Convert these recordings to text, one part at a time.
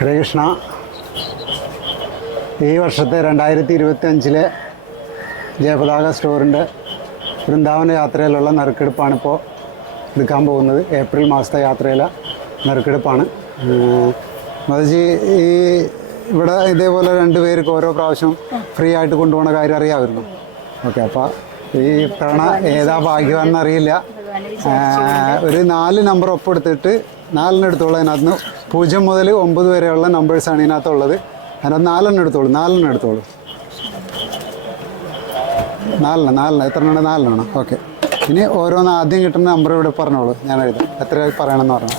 ഹരേകൃഷ്ണ ഈ വർഷത്തെ രണ്ടായിരത്തി ഇരുപത്തി അഞ്ചിലെ ജയപതാക സ്റ്റോറിന്റെ വൃന്ദാവന യാത്രയിലുള്ള നറുക്കെടുപ്പാണിപ്പോൾ എടുക്കാൻ പോകുന്നത്. ഏപ്രിൽ മാസത്തെ യാത്രയിലെ നറുക്കെടുപ്പാണ്. മതജി ഈ ഇവിടെ ഇതേപോലെ രണ്ട് പേർക്ക് ഓരോ പ്രാവശ്യം ഫ്രീ ആയിട്ട് കൊണ്ടുപോകുന്ന കാര്യം അറിയാമായിരുന്നു. ഓക്കെ അപ്പോൾ ഈ തവണ ഏതാ ഭാഗ്യവാൻ അറിയില്ല ഒരു നാല് നമ്പർ ഒപ്പെടുത്തിട്ട് നാലെണ്ണം എടുത്തോളൂ അതിനകത്ത് പൂജ്യം മുതൽ ഒമ്പത് വരെയുള്ള നമ്പേഴ്സാണ് ഇതിനകത്തുള്ളത്. അതിനകത്ത് നാലെണ്ണം എടുത്തോളൂ നാലെണ്ണം എടുത്തോളൂ. നാലെണ്ണം നാലെണ്ണം. എത്ര എണ്ണം നാലെണ്ണം ഓക്കെ ഇനി ഓരോന്ന് ആദ്യം കിട്ടുന്ന നമ്പർ ഇവിടെ പറഞ്ഞോളൂ. ഞാൻ എഴുതാം. എത്ര പറയണമെന്ന് പറഞ്ഞു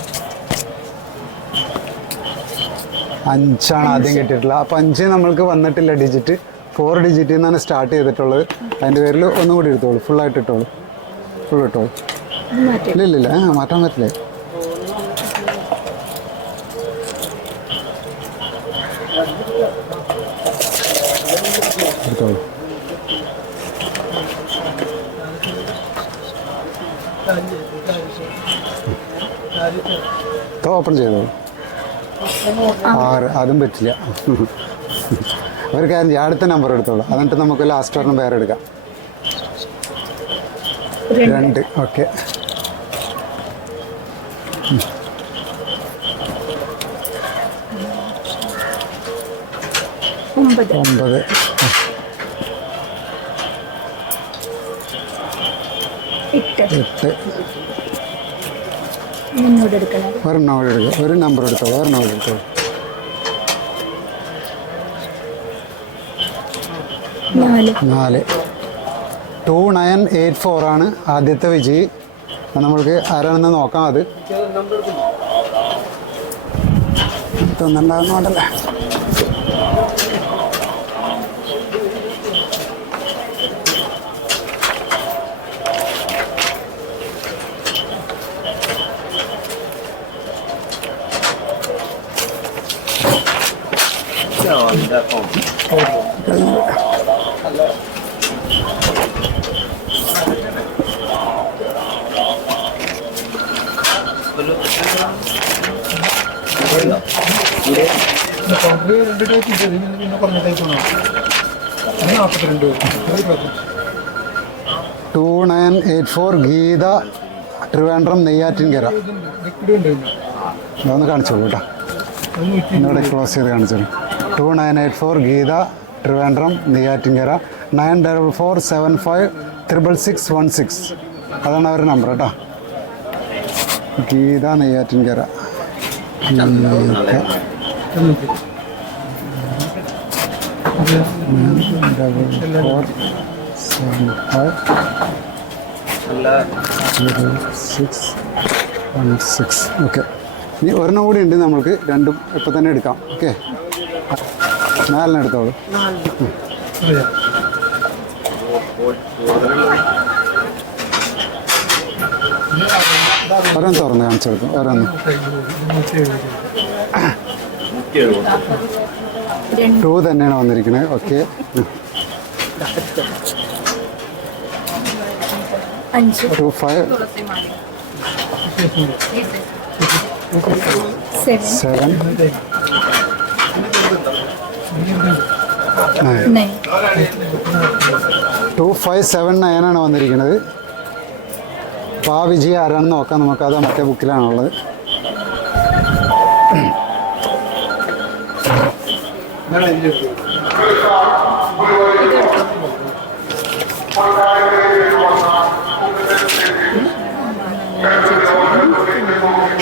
അഞ്ചാണ് ആദ്യം കിട്ടിയിട്ടുള്ളത്. അപ്പം അഞ്ച് നമ്മൾക്ക് വന്നിട്ടില്ല. ഡിജിറ്റ് ഫോർ ഡിജിറ്റിൽ നിന്നാണ് സ്റ്റാർട്ട് ചെയ്തിട്ടുള്ളത്. അതിന്റെ പേരിൽ ഒന്നും കൂടി എടുത്തോളൂ. ഫുള്ളായിട്ട് ഇട്ടോളൂ. ഫുൾ ഇട്ടോളൂ. ഇല്ല ഇല്ല ഇല്ല ആ മാറ്റാൻ പറ്റില്ലേ എടുത്തോളൂ ഓപ്പൺ ചെയ്യണം ആറ് അതും പറ്റില്ല. ഒരു കാര്യം അടുത്ത നമ്പർ എടുത്തോളൂ. എന്നിട്ട് നമുക്ക് ലാസ്റ്റ് ഒരെണ്ണം വേറെ എടുക്കാം. രണ്ട് ഓക്കെ ഒമ്പത്. എട്ട് എട്ട് ഒരെണ്ണം കൂടി എടുക്കുക ഒരു നമ്പർ എടുത്തോ ഒരെണ്ണം കൂടി എടുത്തോളൂ. നാല്. നാല്. ടു നയൻ എയ്റ്റ് ഫോർ ആണ് ആദ്യത്തെ വിജയി. നമ്മൾക്ക് ആരാണെന്ന് നോക്കാം അത്. നാൽപ്പത്തിരണ്ട് two nine eight four Geetha Trivandrum Neyyattinkara. അതൊന്ന് കാണിച്ചോളൂ കേട്ടോ അത് ക്ലോസ് ചെയ്ത് കാണിച്ചോളൂ. Two nine eight four Geetha Trivandrum Neyyattinkara nine double four seven five triple six one six അതാണ് അവരുടെ നമ്പർ കേട്ടോ ഗീത സിക്സ് ഓക്കെ ഇനി ഒരെണ്ണം കൂടി ഉണ്ട് നമ്മൾക്ക് രണ്ടും ഇപ്പം തന്നെ എടുക്കാം. ഓക്കെ നാലെണ്ണം എടുത്തോളൂ ഒരെണ്ണം തുറന്ന് കാണിച്ചു കൊടുക്കും ഒരെണ്ണം. ടൂ തന്നെയാണ് വന്നിരിക്കുന്നത് okay two five seven two five seven നയനാണ് വന്നിരിക്കുന്നത്. അപ്പോൾ ആ വിജയം ആരാണെന്ന് നോക്കാം. നമുക്ക് അത് മറ്റേ ബുക്കിലാണുള്ളത്.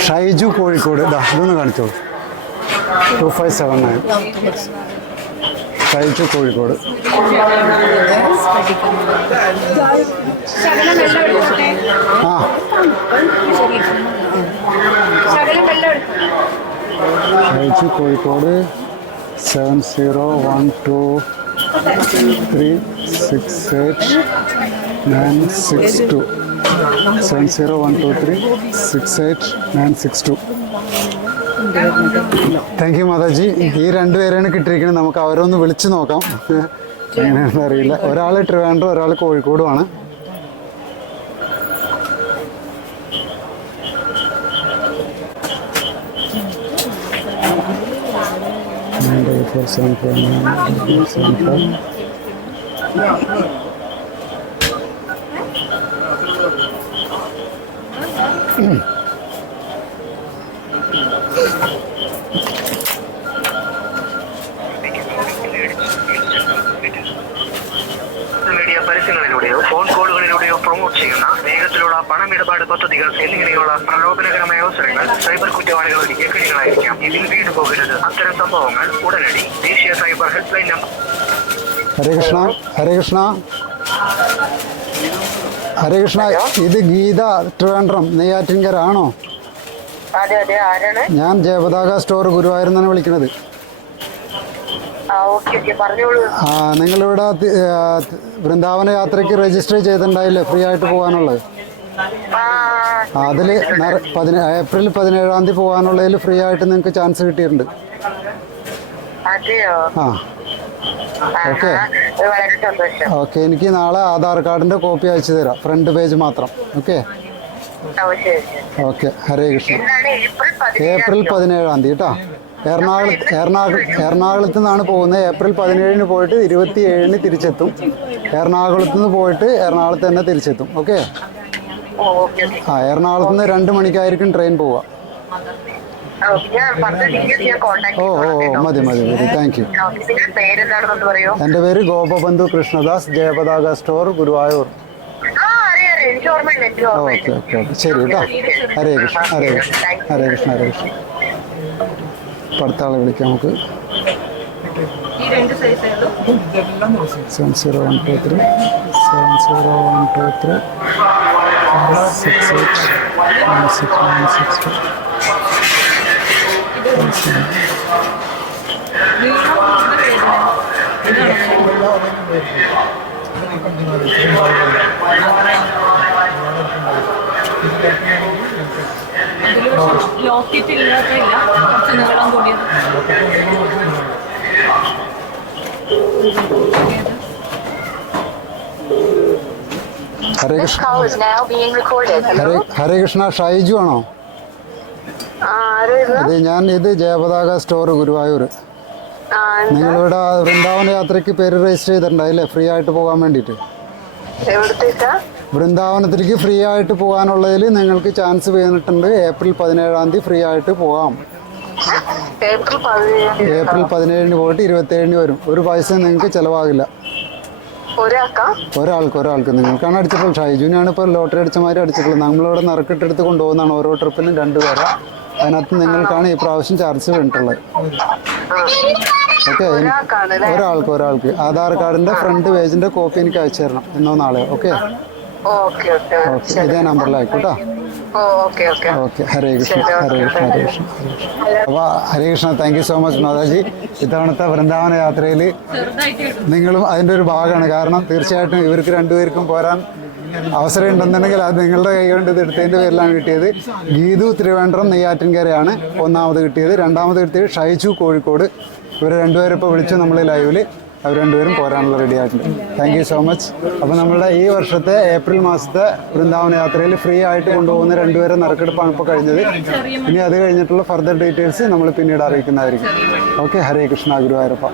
ഷൈജു കോഴിക്കോട് ഇതാ ഇതൊന്ന് കാണിച്ചോളൂ. Two five seven nine. Shaiju Kozhikode. ആ. കഴിച്ചു Kozhikode. Seven zero one two three six eight nine six two seven zero one two three six eight nine six two thank you Mataji. ഈ രണ്ടുപേരെയാണ് കിട്ടിയിരിക്കുന്നത്. നമുക്ക് അവരൊന്ന് വിളിച്ചു നോക്കാം. എങ്ങനെയാണെന്ന് അറിയില്ല. ഒരാൾ ട്രിവാൻഡ്രം ഒരാൾ കോഴിക്കോടുമാണ്. Four seven four nine seven four media വേഗത്തിലുള്ള പണമിടപാട് പദ്ധതികൾ എന്നിങ്ങനെയുള്ള പ്രലോഭനകരമായ അവസരങ്ങൾ സൈബർ കുറ്റവാളികൾ കുറ്റവാളികളുടെ കിഴികളായിരിക്കാം ഇതിൽ വീണു പോകരുത്. അത്തരം സംഭവങ്ങൾ ഉടനടി ദേശീയ cyber help line number Hare Krishna. Hare Krishna. Hare Krishna ഇത് ഗീത ട്രിവാൻഡ്രം. നെയ്യാറ്റിൻകര ആണോ ഞാൻ ജയപതാക സ്റ്റോർ ഗുരുവായൂർ നിന്നാണ് വിളിക്കുന്നത്. ആ നിങ്ങളിവിടെ വൃന്ദാവന യാത്രയ്ക്ക് രജിസ്റ്റർ ചെയ്തിട്ടുണ്ടായില്ലേ? ഫ്രീ ആയിട്ട് പോകാനുള്ളത്. അതിൽ ഏപ്രിൽ പതിനേഴാം തീയതി പോകാനുള്ളതിൽ ഫ്രീ ആയിട്ട് നിങ്ങൾക്ക് ചാൻസ് കിട്ടിയിട്ടുണ്ട്. ആ. ഓക്കെ. ഓക്കെ എനിക്ക് നാളെ ആധാർ കാർഡിന്റെ കോപ്പി അയച്ചു തരാം. ഫ്രണ്ട് പേജ് മാത്രം. Okay okay Hare Krishna. April പതിനേഴാം തീയതി കേട്ടോ എറണാകുളത്ത് എറണാകുളം എറണാകുളത്ത് നിന്നാണ് പോകുന്നത്. ഏപ്രിൽ പതിനേഴിന് പോയിട്ട് ഇരുപത്തി ഏഴിന് തിരിച്ചെത്തും. എറണാകുളത്ത് നിന്ന് പോയിട്ട് എറണാകുളത്ത് തന്നെ തിരിച്ചെത്തും. ഓക്കെ ആ എറണാകുളത്ത് നിന്ന് രണ്ട് മണിക്കായിരിക്കും ട്രെയിൻ പോവാ ഓ ഓ ഓ മതി മതി മതി. താങ്ക് യു എന്റെ എന്റെ പേര് Gopabandhu Krishnadas Jayapataka store Guruvayur. Okay okay okay. ശരി കേട്ടോ. ഹരേ കൃഷ്ണ ഹരേ കൃഷ്ണ ഹരേ കൃഷ്ണ ഹരേ കൃഷ്ണ. പടുത്താളെ അടുത്ത ആളെ വിളിക്കാം നമുക്ക് seven zero one two three seven zero one two three six eight nine six nine six two നീളം കൂടുതൽ വേദന അതിൽ പക്ഷെ ലോക്കറ്റ് ഇല്ലാത്തില്ല കുറച്ച് നീളം കൂടിയത് ഹരേ കൃഷ്ണ. ഹരേ ഹരേ ഷൈജു ആണോ? അതെ ഇത്? ഞാൻ ഇത് ജയപതാക സ്റ്റോർ ഗുരുവായൂർ. നിങ്ങളിവിടെ വൃന്ദാവന യാത്രയ്ക്ക് പേര് രജിസ്റ്റർ ചെയ്തിട്ടുണ്ടായില്ലേ? ഫ്രീ ആയിട്ട് പോകാൻ വേണ്ടിയിട്ട്. വൃന്ദാവനത്തിലേക്ക് ഫ്രീ ആയിട്ട് പോകാനുള്ളതിൽ നിങ്ങൾക്ക് ചാൻസ് വീണിട്ടുണ്ട് ഏപ്രിൽ പതിനേഴാം തീയതി ഫ്രീ ആയിട്ട് പോകാം ഏപ്രിൽ പതിനേഴിന് പോയിട്ട് ഇരുപത്തേഴിന് വരും. ഒരു പൈസ നിങ്ങൾക്ക് ചിലവാകില്ല. ഒരാൾക്കാ? ഒരാൾക്ക് നിങ്ങൾക്കാണ് അടിച്ചിട്ടുള്ളത്. ഷൈജുവിനാണ് ഇപ്പോൾ ലോട്ടറി അടിച്ച മാതിരി അടിച്ചിട്ടുള്ളത്. നമ്മളിവിടെ നറുക്കിട്ടെടുത്ത് കൊണ്ടുപോകുന്നതാണ് ഓരോ ട്രിപ്പിനും രണ്ട് പേരെ. അതിനകത്ത് നിങ്ങൾക്കാണ് ഈ പ്രാവശ്യം ചാർജ് വേണ്ടിട്ടുള്ളത് ഓക്കെ? ഒരാൾക്ക് ഒരാൾക്ക്. ആധാർ കാർഡിന്റെ ഫ്രണ്ട് പേജിന്റെ കോപ്പി എനിക്ക് അയച്ചു തരണം. എന്നോ നാളെ ഓക്കെ. ഓക്കെ. ഇതേ നമ്പറിലായിക്കോട്ടോ. ഓക്കെ ഹരേ കൃഷ്ണ ഹരേ കൃഷ്ണ ഹരേ കൃഷ്ണ. ഹരേ കൃഷ്ണ. അപ്പോൾ Hare Krishna thank you so much Mataji. ഇത്തവണത്തെ വൃന്ദാവന യാത്രയിൽ. നിങ്ങളും അതിന്റെ ഒരു ഭാഗമാണ്. കാരണം തീർച്ചയായിട്ടും ഇവർക്ക് രണ്ടുപേർക്കും പോരാൻ അവസരം ഉണ്ടെന്നുണ്ടെങ്കിൽ അത് നിങ്ങളുടെ കൈ കൊണ്ട് ഇത് എടുത്തതിന്റെ പേരിലാണ് കിട്ടിയത്. ഗീതു തിരുവനന്തപുരം നെയ്യാറ്റിൻകരയാണ് ഒന്നാമത് കിട്ടിയത്. രണ്ടാമത് കിട്ടിയത് ഷൈജു കോഴിക്കോട്. ഇവർ രണ്ടുപേരെ ഇപ്പൊ വിളിച്ചു നമ്മൾ ലൈവിൽ അവർ രണ്ടുപേരും പോരാനുള്ള റെഡി ആയിട്ടുണ്ട്. താങ്ക് യു സോ മച്ച് അപ്പോൾ നമ്മളുടെ ഈ വർഷത്തെ ഏപ്രിൽ മാസത്തെ വൃന്ദാവന യാത്രയിൽ ഫ്രീ ആയിട്ട് കൊണ്ടുപോകുന്ന രണ്ടുപേരെ നറുക്കെടുപ്പാണ് ഇപ്പോൾ കഴിഞ്ഞത്. ഇനി അത് കഴിഞ്ഞിട്ടുള്ള ഫർദർ ഡീറ്റെയിൽസ് നമ്മൾ പിന്നീട് അറിയിക്കുന്നതായിരിക്കും. ഓക്കെ ഹരേ കൃഷ്ണ ഗുരുവായൂരപ്പ.